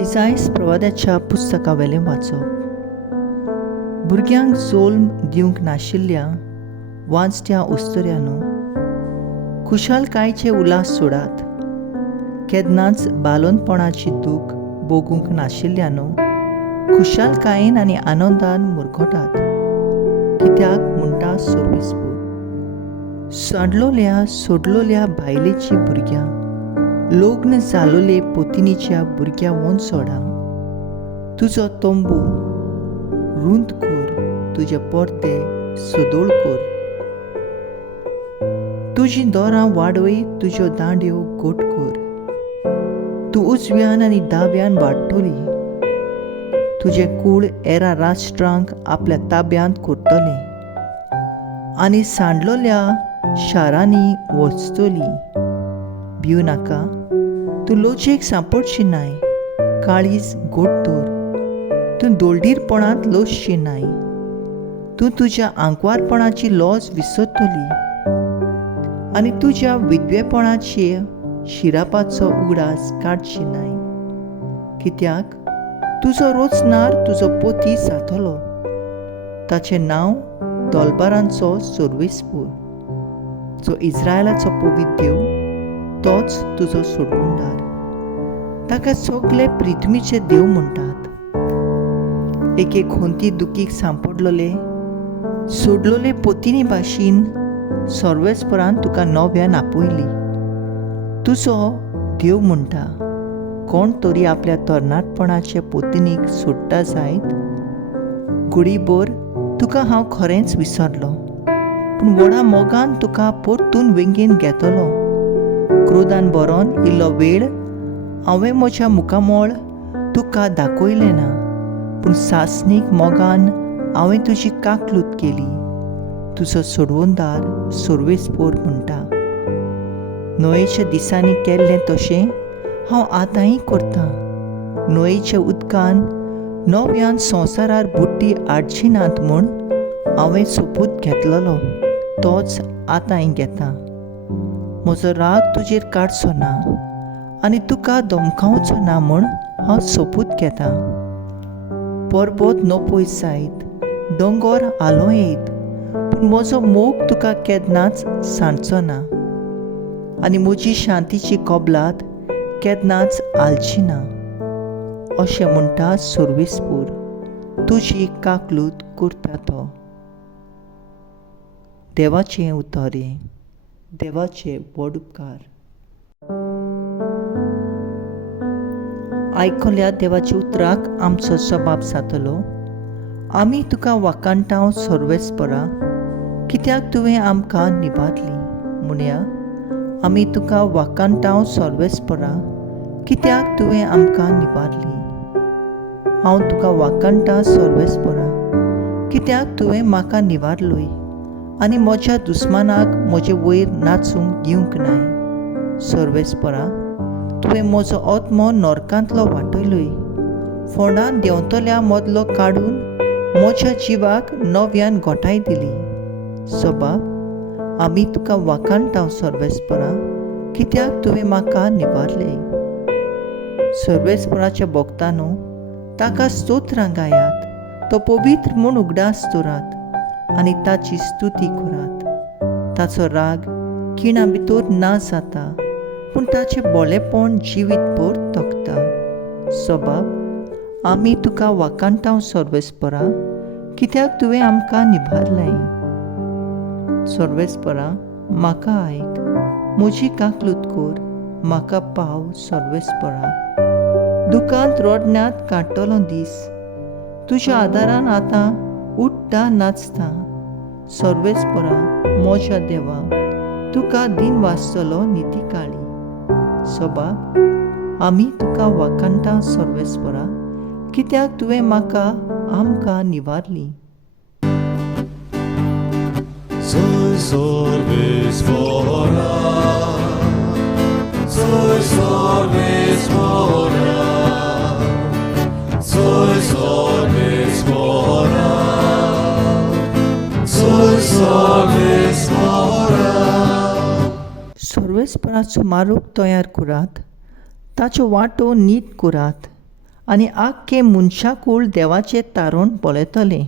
इसायस प्रवाद्याच्या पुस्तकावेलें वाचप. भुरग्यांक जोल्म दिवंक नाशिल्ल्या वांचत्या उस्तुऱ्यांनो, खुशालकायेचे उलास सोडात. केन्नाच बालोनपणाची दूख भोगूंक नाशिल्ल्यानो खुशालकायेन आनी आनंदान मुरगोटात. कित्याक म्हणटा सोर्वेस्पूर, सोडलोल्या बायलेची भुरग्यां, लग्न जालोले पोतिनीच्या भुरग्यां वन सोडा. तुजो तोंबू रुंद कर, तुजे परते सदोळ कर. तुजी दोरां वाडय, तुज्यो दांड्यो गोट कर. तूं उजव्यान आनी दाव्यान वाडटली. तुजे कूळ हेरां राष्ट्रांक आपल्या ताब्यांत करतले आनी सांडलोल्या शारांनी वचतली. भिव नाका, तूं लोचयेक सांपडची नाय. काळीज गोट दवर, तूं दोलडीरपणांत लोचची नाय. तूं तुज्या आंकवारपणाची लॉज विसरतली आनी तुज्या विधवेपणाचे शिरापाचो उगडास काडची नाय. कित्याक तुजो रोचनार तुजो पोती जातलो. ताचें नांव दोलबारांचो सोर्वेस्पूर. जो इस्रायलाचो पवित्र देव, तोच तुजो सोडवणदार. ताका सगळे प्रिथ्वीचे देव म्हणटात. एके खोंती दुखीक सांपडलोले सोडलोले पोतिनी भाशेन सोर्वेस्परान तुका नव्यान आपयली. तुजो देव म्हणटा, कोण तरी आपल्या तरणाटपणाचे पोतिनीक सोडटा जायत. कुडीभर तुका हांव खरेंच विसरलो, पूण व्हडा मोगान तुका परतून वेंगेन घेतलो. क्रोधान बरोन इल्लो वेळ हांवें म्हज्या मुखामोळ तुका दाखयलें ना, पूण सासणीक मोगान हांवें तुजी काकलूत केली. तुजो सोडवणदार सोर्वेस्पोर म्हणटा, नोयेच्या दिसांनी केल्लें तशें हांव आतांय करतां. नोयेच्या उदकान नव्यान संवसारार बुड्डी हाडची नात म्हूण हांवें सोपूत घेतलोलो, तोच आतांय घेतां. म्हजो राग तुजेर काडचो ना आनी तुका धमकावचो ना म्हूण हांव सोपूत घेतां. पर्वत नपयस जायत, दोंगर हालों येयत, पूण म्हजो मोग तुका केन्नाच सांडचो ना आनी म्हजी शांतीची कबलात केन्नाच हालची ना. अशें म्हणटा सोर्वेस्पूर, तुजी काकलूत करता तो. देवाचें उतोरें, देवाचे व्हड उपकार. आयकल्या देवाच्या उतराक आमचो जबाब जातलो, आमी तुका वाकाणटाव सोर्वेस्परा, कित्याक तुवें आमकां निबारली. म्हणया, आमी तुका वाकाणटाव सोर्वेस्परा, कित्याक तुवें आमकां निबारली. हांव तुका वाकाणटां सोर्वेस्परा, कित्याक तुवें म्हाका निबारलोय आनी म्हज्या दुस्मानाक म्हजे वयर नाचूंक दिवंक नाय. सोर्वेस्परा, तुवें म्हजो आत्मो नरकांतलो वाटयलोय. फोंडांत देंवतल्या मदलो काडून म्हज्या जिवाक नव्यान घोटाय दिली. सोबाब, आमी तुका वाकाणटाव सोर्वेस्परा, कित्याक तुवें म्हाका निबारले. सोर्वेस्पराच्या भक्तांनो, ताका स्तोत्रां गायात. तो पवित्र म्हूण उगडास दवरात आनी ताची स्तुती करात. ताचो राग खिणा भितर ना जाता, पूण ताचें बोळेपण जिवीतभर तोखता. सोबाब, आमी तुका वाकाणटाव सोर्वेस्परा, कित्याक तुवें आमकां निबारलें. सोर्वेस्परा, म्हाका आयक, म्हजी काकलूत कर, म्हाका पाव. सोर्वेस्परा, दुखांत रोडण्यांत काडटलो दीस, तुज्या आदारान आतां उठ्ठा नाचता. सोर्वेस्परा, म्हज्या देवा, तुका दिन वाचतलो निती काळी. सोबाब, आमी तुका वाकाणटां सोर्वेस्परा, कित्याक तुवें म्हाका आमकां निबारली. Soy sorbespora, soy sorbespora, soy sorbespora, soy sorbespora. सोर्वेस्पराचो मारूक तयार करात, ताचो वांटो नीट करात आनी आख्खे मनशाकूळ देवाचें तारण पळयतले.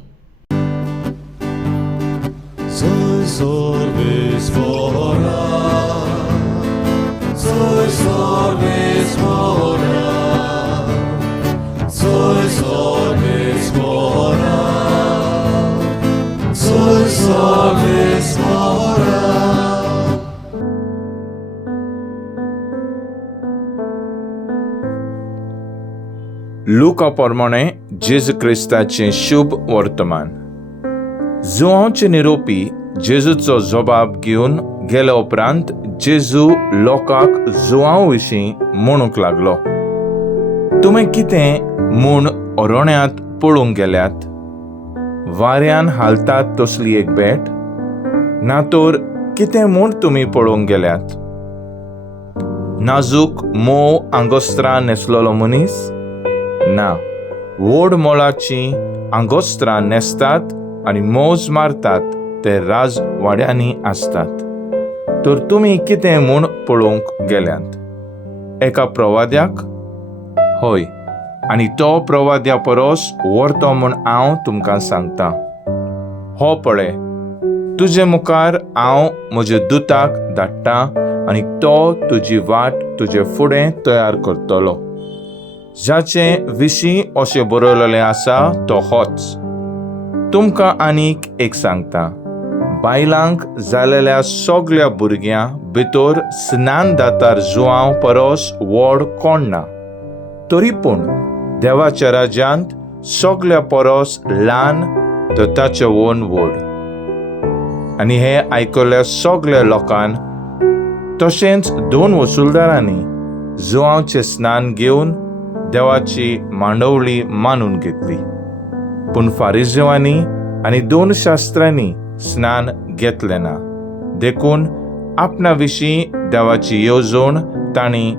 Sois orbis fora, sois orbis fora, sois orbis fora, sois orbis fora. लुका प्रमाणे जेजू क्रिस्ताचें शुभ वर्तमान. जुआंवचे निरोपी जेजूचो जबाब घेवन गेले उपरांत जेजू लोकांक जुआंव विशीं म्हणूंक लागलो. तुमी कितें म्हूण अरोण्यांत पळोवंक गेल्यात? वाऱ्यान हालतात तसली एक भेट? ना तर कितें म्हूण तुमी पळोवंक गेल्यात? नाजूक मोव आंगोस्त्रां न्हेसलेलो मनीस? ना, व्हड मोलाचीं आंगोस्त्रां न्हेसतात आनी मोज मारतात ते राजवाड्यांनी आसतात. तर तुमी कितें म्हूण पळोवंक गेल्यात? एका प्रवाद्याक? हय, आनी तो प्रवाद्या परोस व्हरतो म्हूण हांव तुमकां सांगतां. हो पळय, तुजे मुखार हांव म्हज्या दुताक धाडटां आनी तो तुजी वाट तुजे फुडें तयार करतलो. जाचे विशीं अशें बरयलेलें आसा तो होच. तुमकां आनीक एक सांगतां, बायलांक जालेल्या सगळ्या भुरग्यां भितर स्नानदातार जुआंव परोस व्हड कोण ना. तरी पूण देवाच्या राज्यांत सगळ्या परोस ल्हान तो ताचे वोन व्हड. आनी हे आयकल्ल्या सगळ्या लोकांन तशेंच 2 वसुलदारांनी जुआंवचें स्नान घेवन देवाची मांडवळी मानून घेतली. पूण फारिजेवांनी आनी 2 शास्त्रांनी स्नान घेतलें ना. देखून आपणा विशीं देवाची येवजण तांणी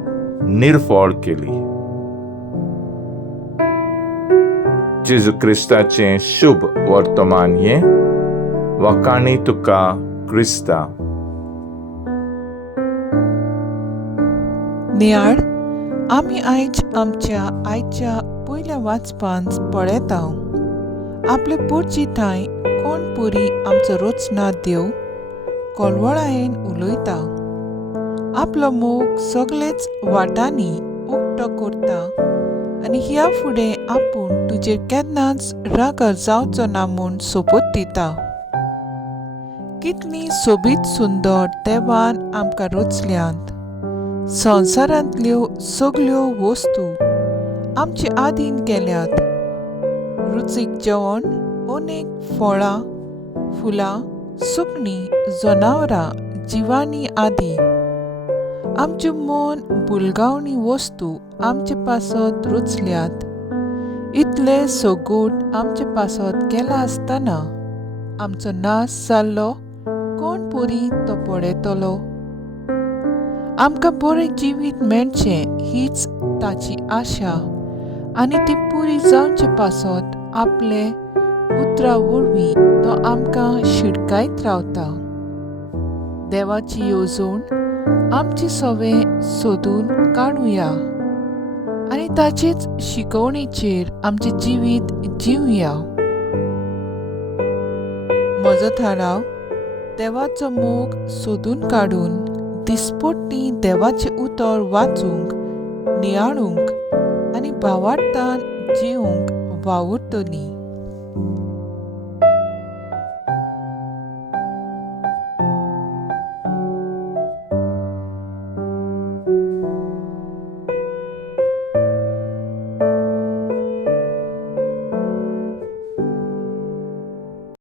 निर्फळ केली. जेजू क्रिस्ताचें शुभ वर्तमान हें. वखाणी तुका क्रिस्ता. नियाळ आमी आयज आमच्या आयच्या पयल्या वाचपांत पळयता. आपले पोरची थाय कोण पुरी आमचो रोचना देव कोलवळायेन उलयता. आपलो मोग सगळेच वाटांनी उक्तो करता आनी ह्या फुडें आपूण तुजेर केन्नाच राग जावचो ना म्हूण सोबत दिता. कितली सोबीत सुंदर देवान आमकां रचल्यांत. संवसारांतल्यो सगळ्यो वस्तू आमचे आदीन केल्यात. रुचीक जेवण, अनेक फळां, फुलां, सुकणीं, जनावरां, जिवांनी आदी. आमचे मन बुलगावणी वस्तू आमचे पासत रचल्यात. इतले सोगूट आमचे पासत केला आसतना आमचो नाश जाल्लो कोण पुरी तो पळयतलो. आमकां बरें जिवीत मेळचें हीच ताची आशा आनी ती पुरी जावचे पासत आपले उतरा वरवीं तो आमकां शिडकायत रावता. देवाची येवजण आमची सवें सोदून काडुया आनी ताचेच शिकवणेचेर आमचें जिवीत जिवया. म्हजो थाराव देवाचो मोग सोदून काडून दिसपट्टी देवाचें उतर वाचूंक, नियाळूंक आनी भावार्थान जिवंक वावुरतली.